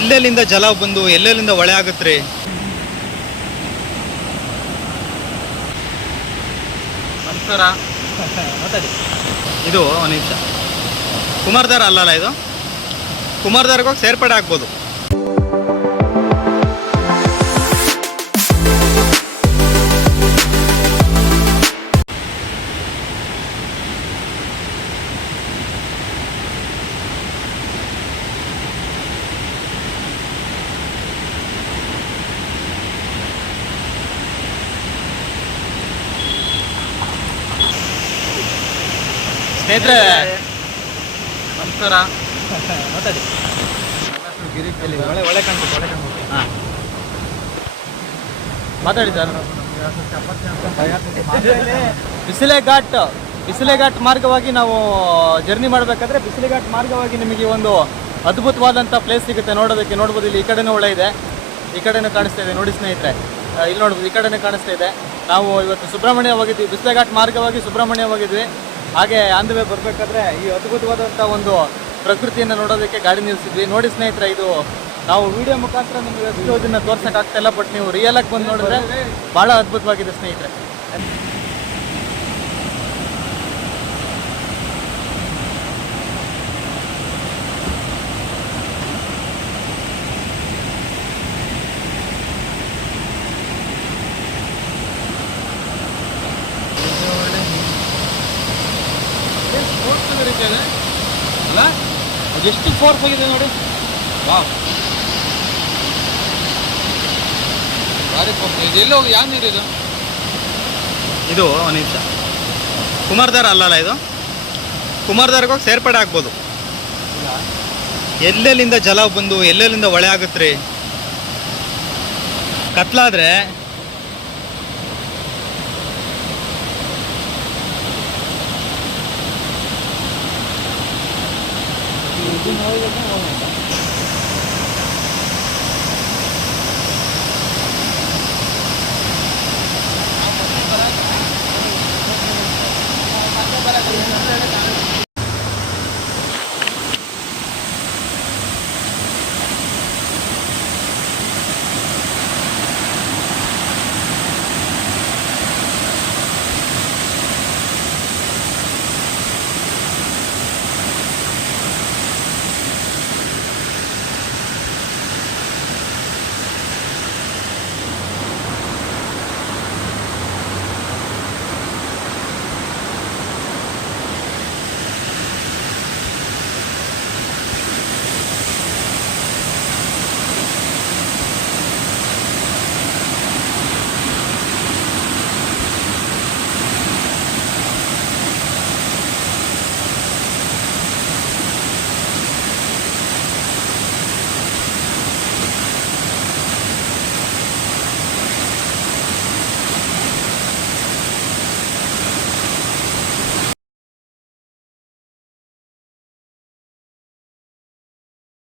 ಎಲ್ಲೆಲ್ಲಿಂದ ಜಲ ಬಂದು ಎಲ್ಲೆಲ್ಲಿಂದ ಹೊಳೆ ಆಗುತ್ತೆ. ನಮಸ್ಕಾರ. ಮಾತಾಡಿ. ಇದು ಒಂದು ನಿಮಿಷ. ಕುಮಾರಧಾರ ಅಲ್ಲಲ್ಲ ಇದು? ಕುಮಾರಧಾರಕ್ಕೆ ಹೋಗಿ ಸೇರ್ಪಡೆ ಆಗ್ಬೋದು. ಸ್ನೇಹಿತರೆ ನಮಸ್ಕಾರ. ಮಾತಾಡಿ. ಒಳ್ಳೆ ಕಾಣ್ಬೇಕು. ಹಾಂ, ಮಾತಾಡಿ ಸರ್. ಬಿಸಿಲೆ ಘಾಟ್ ಮಾರ್ಗವಾಗಿ ನಾವು ಜರ್ನಿ ಮಾಡಬೇಕಾದ್ರೆ ಬಿಸಿಲೆ ಘಾಟ್ ಮಾರ್ಗವಾಗಿ ನಿಮಗೆ ಒಂದು ಅದ್ಭುತವಾದಂಥ ಪ್ಲೇಸ್ ಸಿಗುತ್ತೆ ನೋಡೋದಕ್ಕೆ. ನೋಡ್ಬೋದು, ಇಲ್ಲಿ ಈ ಕಡೆನೂ ಒಳ್ಳೆ ಇದೆ, ಈ ಕಡೆನೂ ಕಾಣಿಸ್ತಾ ಇದೆ ನೋಡಿ ಸ್ನೇಹಿತರೆ. ಇಲ್ಲಿ ನೋಡ್ಬೋದು, ಈ ಕಡೆನೂ ಕಾಣಿಸ್ತಾ ಇದೆ. ನಾವು ಇವತ್ತು ಸುಬ್ರಹ್ಮಣ್ಯ ಹೋಗಿದ್ವಿ, ಬಿಸಿಲೆ ಘಾಟ್ ಮಾರ್ಗವಾಗಿ ಸುಬ್ರಹ್ಮಣ್ಯ ಹೋಗಿದ್ವಿ. ಹಾಗೆ ಆನ್ ದ ವೇ ಬರಬೇಕಾದ್ರೆ ಈ ಅದ್ಭುತವಾದಂಥ ಒಂದು ಪ್ರಕೃತಿಯನ್ನು ನೋಡೋದಕ್ಕೆ ಗಾಡಿ ನಿಲ್ಲಿಸಿದ್ವಿ. ನೋಡಿ ಸ್ನೇಹಿತರೆ, ಇದು ನಾವು ವಿಡಿಯೋ ಮುಖಾಂತರ ನಿಮಗೆ ಎಷ್ಟೋ ದಿನ ತೋರ್ಸೋಕ್ಕಾಗ್ತಾಯಿಲ್ಲ, ಬಟ್ ನೀವು ರಿಯಲಾಗಿ ಬಂದು ನೋಡಿದ್ರೆ ಭಾಳ ಅದ್ಭುತವಾಗಿದೆ ಸ್ನೇಹಿತರೆ. ಅಲ್ಲ, ಅದೆಷ್ಟು ಫೋರ್ಸ್ ಆಗಿದೆ ನೋಡಿ. ವಾವ್, ಭಾರಿ ಫೋರ್ಸ್. ಇದು ಎಲ್ಲಿ ಹೋಗಿ ಯಾವ ನೀರು ಇದು? ಇದು ಒಂದು ನಿಮಿಷ. ಕುಮಾರಧಾರ ಅಲ್ಲಲ್ಲ ಇದು? ಕುಮಾರಧಾರಕ್ಕೆ ಹೋಗಿ ಸೇರ್ಪಡೆ ಆಗ್ಬೋದು. ಎಲ್ಲೆಲ್ಲಿಂದ ಜಲ ಬಂದು ಎಲ್ಲೆಲ್ಲಿಂದ ಹೊಳೆ ಆಗುತ್ತೆ. ಕತ್ಲಾದ್ರೆ